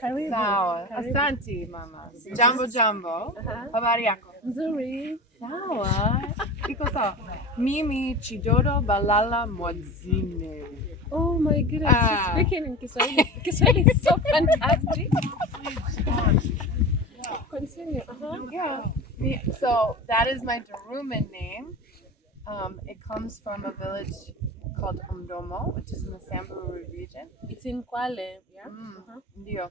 Karibu. Sawa. Karibu. Asante mama. Jambo jambo. Habari yako? Nzuri. Sawa. Iko sawa. Mimi Chidodo Balala Mwadzine. Oh my goodness, she's speaking in Kiswahili. Kiswahili is so fantastic. Continue. Yeah. So that is my Daruman name. It comes from a village called Umdomo, which is in the Samburu region. It's in Kwale, yeah? Ndio.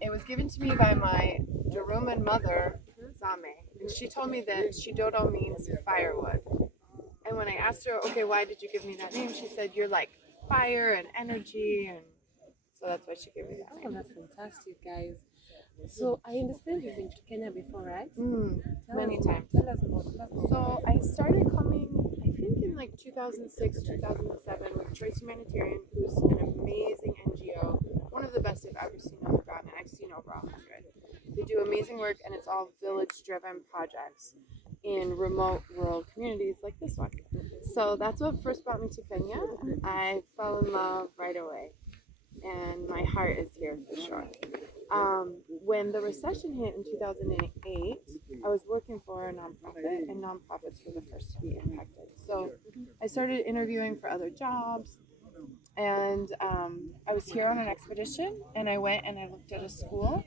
It was given to me by my Daruman mother, Zame. And she told me that Shidodo means firewood. And when I asked her, okay, why did you give me that name? She said, you're like fire and energy. And so that's why she gave me that Oh, name. that's fantastic, guys. So I understand you've been to Kenya before, right? Many times. Tell us more. Tell us more. So I started coming, I think in like 2006, 2007 with Choice Humanitarian, who's an amazing NGO, one of the best I've ever seen on the ground, and I've seen over 100. They do amazing work, and it's all village-driven projects in remote rural communities like this one. So that's what first brought me to Kenya. I fell in love right away, and my heart is here for sure. When the recession hit in 2008, I was working for a nonprofit, and nonprofits were the first to be impacted. So I started interviewing for other jobs, and I was here on an expedition, and I went and I looked at a school.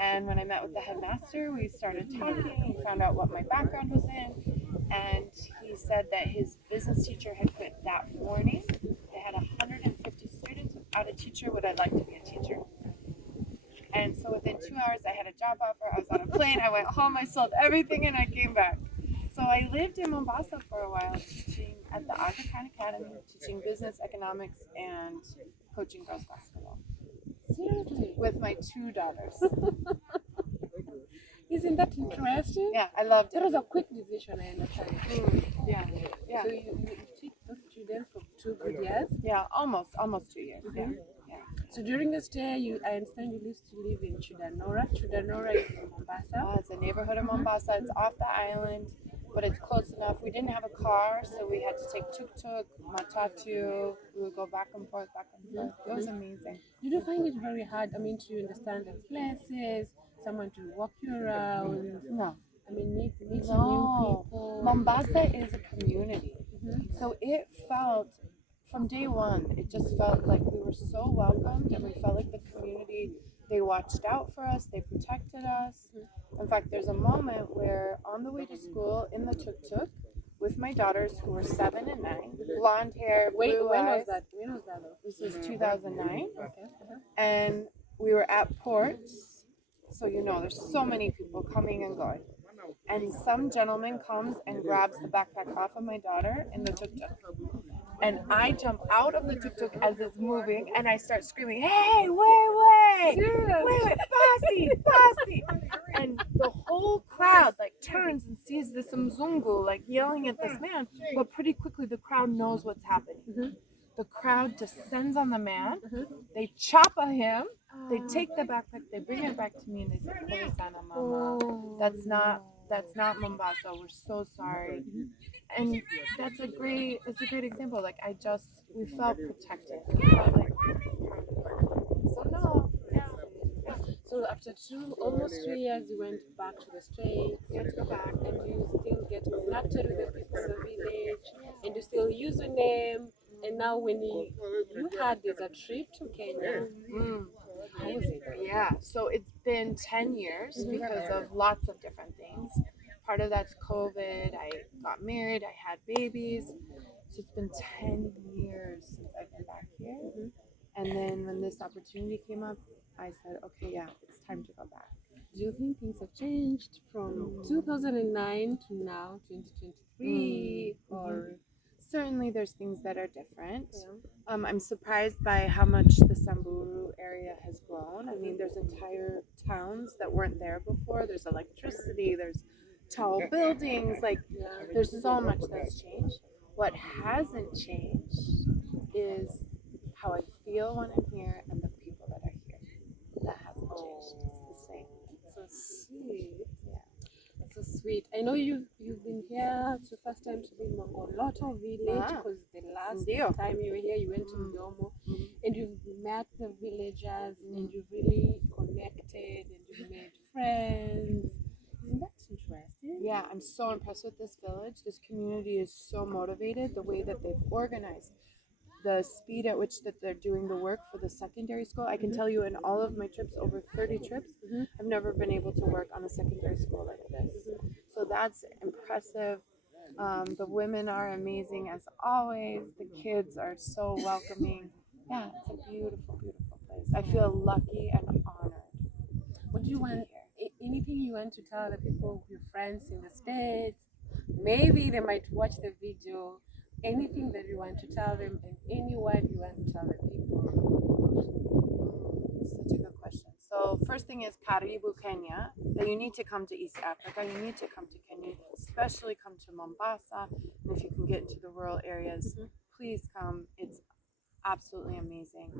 And when I met with the headmaster, we started talking. He found out what my background was in, and he said that his business teacher had quit that morning. They had 150 students without a teacher. Would I like to be a teacher? And so within 2 hours, I had a job offer. I was on a plane. I went home. I sold everything, and I came back. So I lived in Mombasa for a while, teaching at the Aga Khan Academy, teaching business, economics, and coaching girls basketball. Seriously? With my 2 daughters. Isn't that interesting? Yeah, I loved That it. was a quick decision, I understand. Yeah. So you teach those students for 2 good years? Yeah, almost 2 years. Yeah. So during the stay, I understand you used to live in Chudanora. Chudanora is in Mombasa. It's a neighborhood of Mombasa. It's off the island, but it's close enough. We didn't have a car, so we had to take tuk-tuk, matatu. We would go back and forth. It was amazing. Did you find it very hard, to understand the places, someone to walk you around? No. Meeting new No. people? Mombasa is a community. So it felt, from day one, it just felt like we were so welcomed, and we felt like the community, they watched out for us, they protected us. In fact, there's a moment where on the way to school in the tuk-tuk with my daughters who were 7 and 9, blonde hair, blue when eyes. was that? Though? This was 2009. Okay. And we were at ports, so there's so many people coming and going. And some gentleman comes and grabs the backpack off of my daughter in the tuk-tuk. And I jump out of the tuk-tuk as it's moving, and I start screaming, hey, wait, Basi. And the whole crowd turns and sees this Mzungu yelling at this man, but pretty quickly the crowd knows what's happening. The crowd descends on the man, they chop him, they take the backpack, they bring it back to me, and they say, "Pole sana mama, that's not Mombasa. We're so sorry." And it's a great example. We felt protected. So no, yeah. So after almost 3 years, you went back to the States. You have to go back. And you still get connected with the people of the village, and you still use the name. And now when you had this a trip to Kenya, how was it? Yeah, so it's been 10 years because of lots of different things. Part of that's COVID. I got married. I had babies. So it's been 10 years since I've been back here. And then when this opportunity came up, I said, okay, yeah, it's time to go back. Do you think things have changed from 2009 to now, 2023, or? Certainly there's things that are different. I'm surprised by how much the Samburu area has grown. There's entire towns that weren't there before. There's electricity, there's tall buildings, there's so much that's changed. What hasn't changed is how I feel when I'm here and the people that are here. That hasn't changed. It's the same. So sweet. Yeah. So sweet. I know you've been Yeah, it's the first time to be in Mongoloto village Ah, because the last Ndio. time you were here, you went to Mm. Mdomo Mhm. and you've met the villagers and Mm. you've really connected and you've made friends. Isn't that interesting? Yeah, I'm so impressed with this village. This community is so motivated. The way that they've organized, the speed at which that they're doing the work for the secondary school. I can tell you, in all of my trips, over 30 trips, Mhm. I've never been able to work on a secondary school like this. So that's impressive. The women are amazing as always. The kids are so welcoming. Yeah, it's a beautiful, beautiful place. I feel lucky and honored What do you to be want? here. Anything you want to tell the people, your friends in the States? Maybe they might watch the video. Anything that you want to tell them, and any word you want to tell the people. Such a good question. So first thing is Karibu Kenya. That you need to come to East Africa. You need to come to Kenya, especially come to Mombasa. And if you can get into the rural areas, please come. It's absolutely amazing.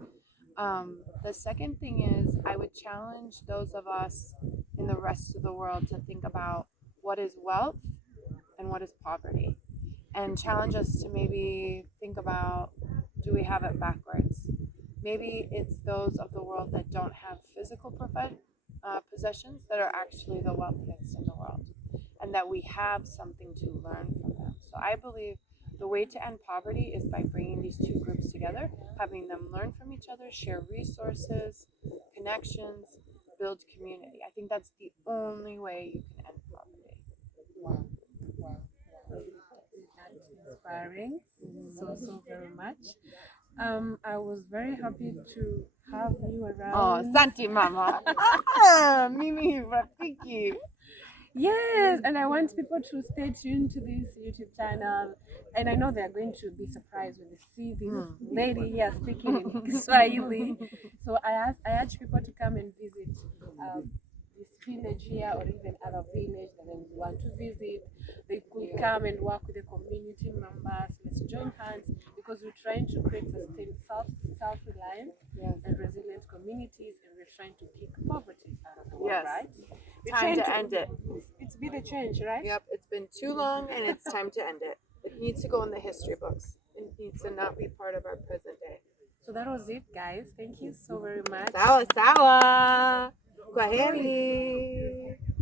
The second thing is I would challenge those of us in the rest of the world to think about what is wealth and what is poverty, and challenge us to maybe think about, do we have it backwards? Maybe it's those of the world that don't have physical possessions that are actually the wealthiest in the world, and that we have something to learn from them. So I believe the way to end poverty is by bringing these two groups together, having them learn from each other, share resources, connections, build community. I think that's the only way you can end poverty. Wow, wow, wow. That's inspiring so very much. I was very happy to have you Oh, around. Santi Mama. Mimi Rafiki. Yes, and I want people to stay tuned to this YouTube channel. And I know they're going to be surprised when they see this lady here speaking in Kiswahili. So I urge people to come and visit this village here or even other village that they want to visit. They could come and work with the community members. Let's join hands because we're trying to create self-reliant Yes. and resilient communities, and we're trying to kick poverty out of the world, Yes. right? We're Time trying to end it. It's be the change, right? Yep, it's been too long and it's time to end it. It needs to go in the history books. It needs to not be part of our present day. So that was it, guys. Thank you so very much. Sawa sawa. Kwaheri.